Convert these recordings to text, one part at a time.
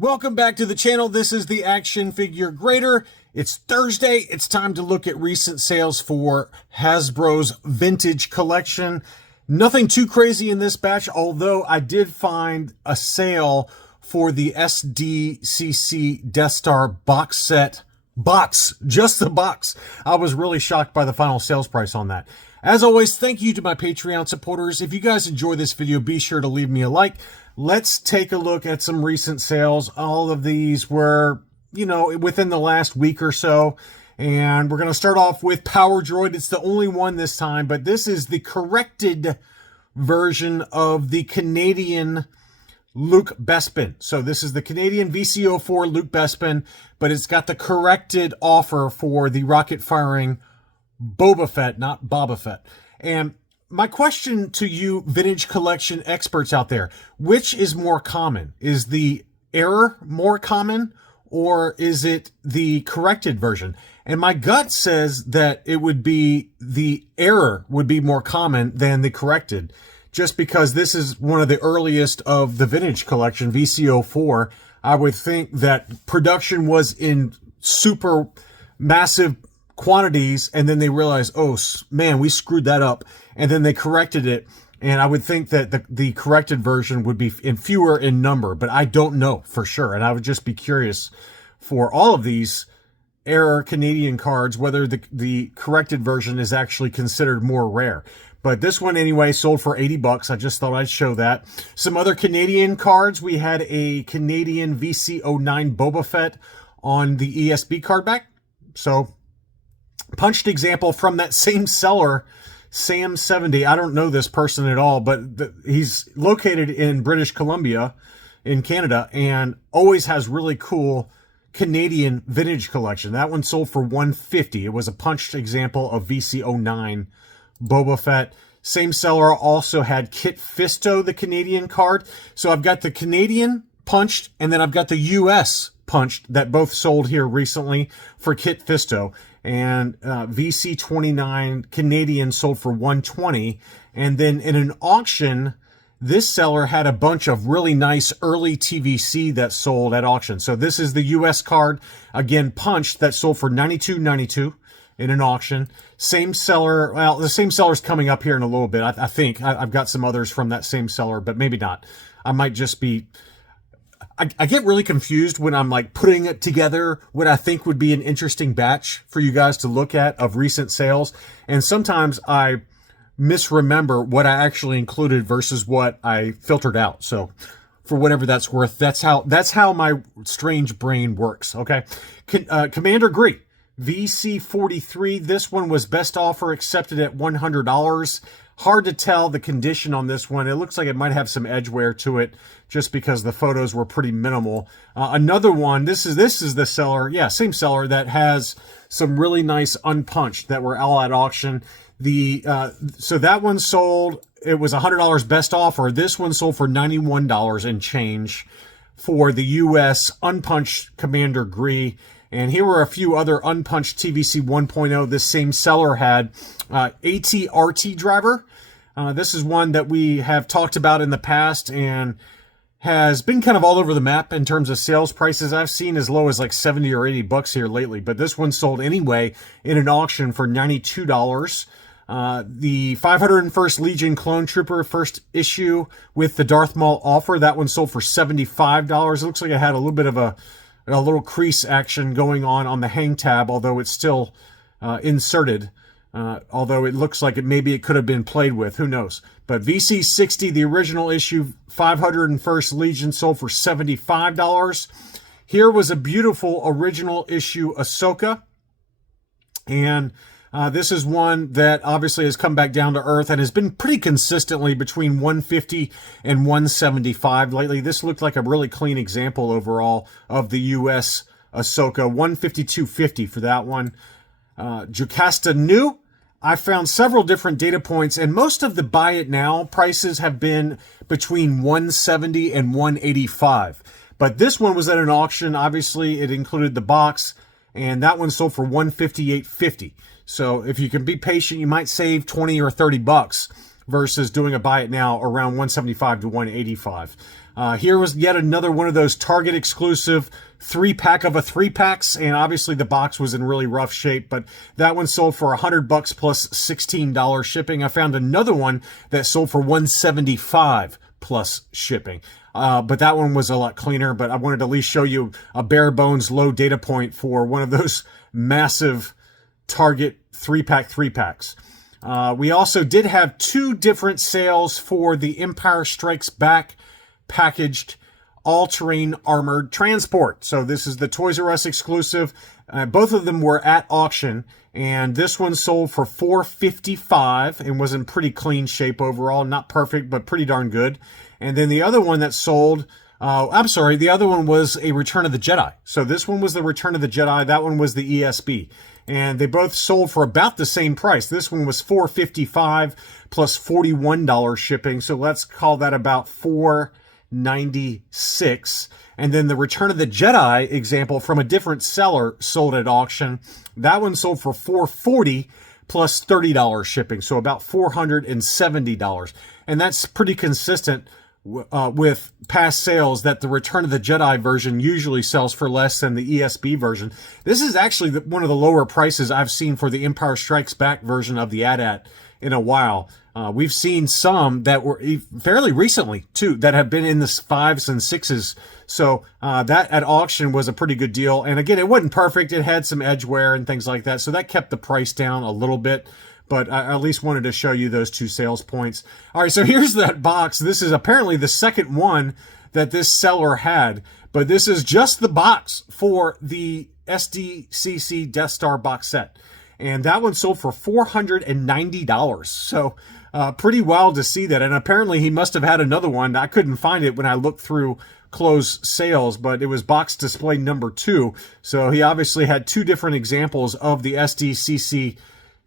Welcome back to the channel. This is the Action Figure Grader. It's Thursday. It's time to look at recent sales for Hasbro's vintage collection. Nothing too crazy in this batch, although I did find a sale for the SDCC Death Star box set. Just the box. I was really shocked by the final sales price on that. As always, thank you to my Patreon supporters. If you guys enjoy this video, be sure to leave me a like. Let's take a look at some recent sales. All of these were, within the last week or so. And we're going to start off with Power Droid. It's the only one this time, but this is the corrected version of the Canadian Luke Bespin. So this is the Canadian VC04 Luke Bespin, but it's got the corrected offer for the rocket-firing Boba Fett, not Boba Fett. And my question to you vintage collection experts out there, which is more common? Is the error more common, or is it the corrected version? And my gut says that it would be the error would be more common than the corrected, just because this is one of the earliest of the vintage collection, VC04. I would think that production was in super massive quantities, and then they realized, oh man, we screwed that up, and then they corrected it. And I would think that the corrected version would be fewer in number, but I don't know for sure. And I would just be curious for all of these error Canadian cards, whether the corrected version is actually considered more rare. But this one anyway sold for 80 bucks. I just thought I'd show that. Some other Canadian cards. We had a Canadian VC09 Boba Fett on the ESB card back. So punched example from that same seller, Sam70. I don't know this person at all, but he's located in British Columbia in Canada and always has really cool Canadian vintage collection. That one sold for $150. It was a punched example of VC09 Boba Fett. Same seller also had Kit Fisto, the Canadian card. So I've got the Canadian punched, and then I've got the US punched that both sold here recently for Kit Fisto. And VC29 Canadian sold for $120. And then in an auction, this seller had a bunch of really nice early TVC that sold at auction. So this is the US card, again punched, that sold for $92.92 in an auction. Same seller, well, the same seller's coming up here in a little bit. I think I've got some others from that same seller, but maybe not. I might just be... I get really confused when I'm like putting it together, what I think would be an interesting batch for you guys to look at of recent sales. And sometimes I misremember what I actually included versus what I filtered out. So for whatever that's worth, that's how my strange brain works. Okay. Commander Gree, VC43. This one was best offer accepted at $100. Hard to tell the condition on this one. It looks like it might have some edge wear to it just because the photos were pretty minimal. Another one, this is the seller, yeah, same seller that has some really nice unpunched that were all at auction. So that one sold, it was $100 best offer. This one sold for $91 and change for the US unpunched Commander Gree. And here were a few other unpunched TVC 1.0 this same seller had. AT-RT driver. This is one that we have talked about in the past and has been kind of all over the map in terms of sales prices. I've seen as low as like 70 or 80 bucks here lately, but this one sold anyway in an auction for $92. The 501st Legion Clone Trooper first issue with the Darth Maul offer, that one sold for $75. It looks like it had a little bit of a little crease action going on the hang tab, although it's still inserted. Although it looks like maybe it could have been played with, who knows. But VC60, the original issue, 501st Legion, sold for $75. Here was a beautiful original issue Ahsoka. And this is one that obviously has come back down to earth and has been pretty consistently between $150 and $175 lately. This looked like a really clean example overall of the US Ahsoka. $152.50 for that one. Jocasta New, I found several different data points, and most of the buy it now prices have been between $170 and $185. But this one was at an auction. Obviously, it included the box, and that one sold for $158.50. So if you can be patient, you might save 20 or 30 bucks versus doing a buy it now around 175 to 185. Here was yet another one of those Target exclusive 3-pack of a 3-packs, and obviously the box was in really rough shape, but that one sold for $100 plus $16 shipping. I found another one that sold for $175 plus shipping. But that one was a lot cleaner, but I wanted to at least show you a bare bones low data point for one of those massive Target 3-packs. We also did have 2 different sales for the Empire Strikes Back packaged all-terrain armored transport. So this is the Toys R Us exclusive. Both of them were at auction, and this one sold for $455 and was in pretty clean shape overall. Not perfect, but pretty darn good. And then the other one that sold, the other one was a Return of the Jedi. So this one was the Return of the Jedi. That one was the ESB. And they both sold for about the same price. This one was $455 plus $41 shipping. So let's call that about $496. And then the Return of the Jedi example from a different seller sold at auction. That one sold for $440 plus $30 shipping. So about $470. And that's pretty consistent with past sales, that the Return of the Jedi version usually sells for less than the ESB version. This is actually one of the lower prices I've seen for the Empire Strikes Back version of the AT-AT in a while. We've seen some that were fairly recently, too, that have been in the 5s and 6s. So that at auction was a pretty good deal. And again, it wasn't perfect. It had some edge wear and things like that. So that kept the price down a little bit. But I at least wanted to show you those 2 sales points. All right, so here's that box. This is apparently the second one that this seller had. But this is just the box for the SDCC Death Star box set. And that one sold for $490. So pretty wild to see that. And apparently he must have had another one. I couldn't find it when I looked through closed sales, but it was box display number 2. So he obviously had 2 different examples of the SDCC,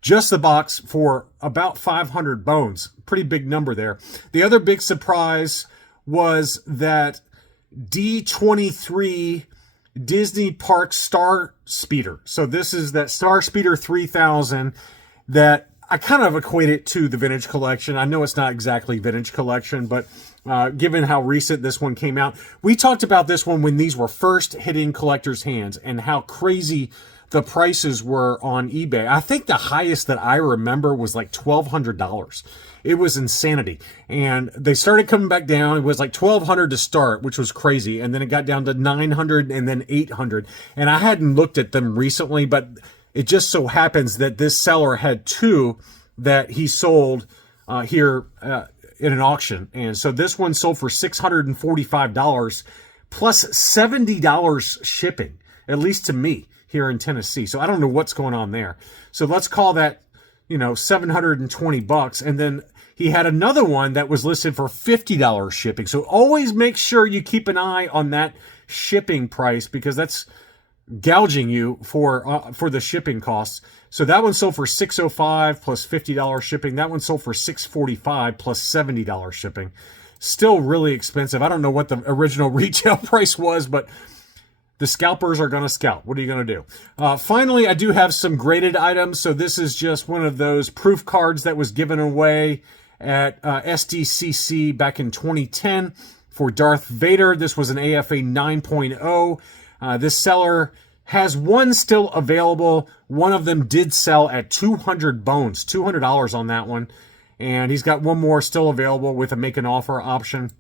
just the box, for about 500 bones. Pretty big number there. The other big surprise was that D23 Disney Park Star Speeder. So this is that Star Speeder 3000 that I kind of equate it to the Vintage Collection. I know it's not exactly Vintage Collection, but given how recent this one came out, we talked about this one when these were first hitting collectors' hands and how crazy the prices were on eBay. I think the highest that I remember was like $1,200. It was insanity. And they started coming back down. It was like $1,200 to start, which was crazy. And then it got down to $900 and then $800. And I hadn't looked at them recently, but it just so happens that this seller had 2 that he sold here in an auction. And so this one sold for $645 plus $70 shipping, at least to me, here in Tennessee. So I don't know what's going on there. So let's call that, $720. And then he had another one that was listed for $50 shipping. So always make sure you keep an eye on that shipping price, because that's gouging you for the shipping costs. So that one sold for $605 plus $50 shipping. That one sold for $645 plus $70 shipping. Still really expensive. I don't know what the original retail price was, but the scalpers are going to scalp. What are you going to do? Finally, I do have some graded items. So this is just one of those proof cards that was given away at SDCC back in 2010 for Darth Vader. This was an AFA 9.0. This seller has one still available. One of them did sell at 200 bones, $200 on that one. And he's got one more still available with a make an offer option.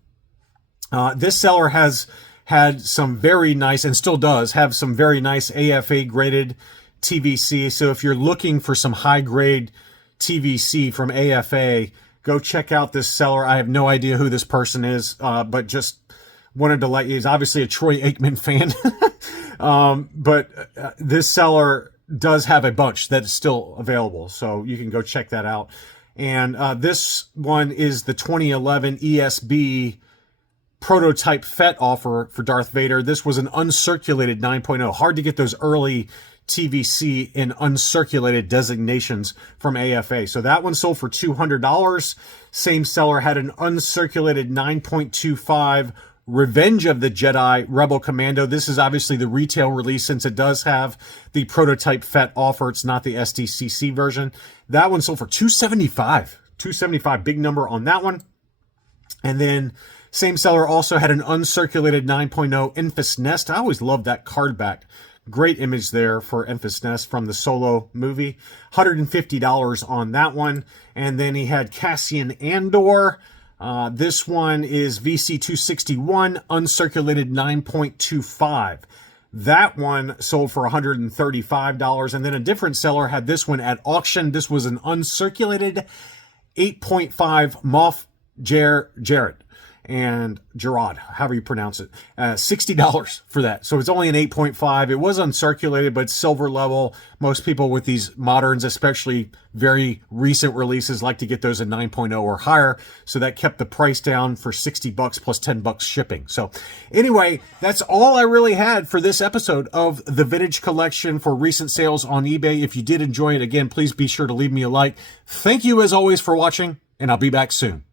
This seller has had some very nice, and still does have some very nice AFA graded TVC. So if you're looking for some high grade TVC from AFA, go check out this seller. I have no idea who this person is, but just wanted to let you, he's obviously a Troy Aikman fan. But this seller does have a bunch that is still available. So you can go check that out. And this one is the 2011 ESB prototype FET offer for Darth Vader. This was an uncirculated 9.0. Hard to get those early TVC in uncirculated designations from AFA. So that one sold for $200. Same seller had an uncirculated 9.25 Revenge of the Jedi Rebel Commando. This is obviously the retail release, since it does have the prototype FET offer. It's not the SDCC version. That one sold for $275. $275, big number on that one. And then same seller also had an uncirculated 9.0 Enfys Nest. I always loved that card back. Great image there for Enfys Nest from the Solo movie. $150 on that one. And then he had Cassian Andor. This one is VC261, uncirculated 9.25. That one sold for $135. And then a different seller had this one at auction. This was an uncirculated 8.5 Moff Jared and Gerard, however you pronounce it, $60 for that. So it's only an 8.5. It was uncirculated, but silver level. Most people with these moderns, especially very recent releases, like to get those at 9.0 or higher. So that kept the price down for $60 plus $10 shipping. So anyway, that's all I really had for this episode of the Vintage Collection for recent sales on eBay. If you did enjoy it, again, please be sure to leave me a like. Thank you as always for watching, and I'll be back soon.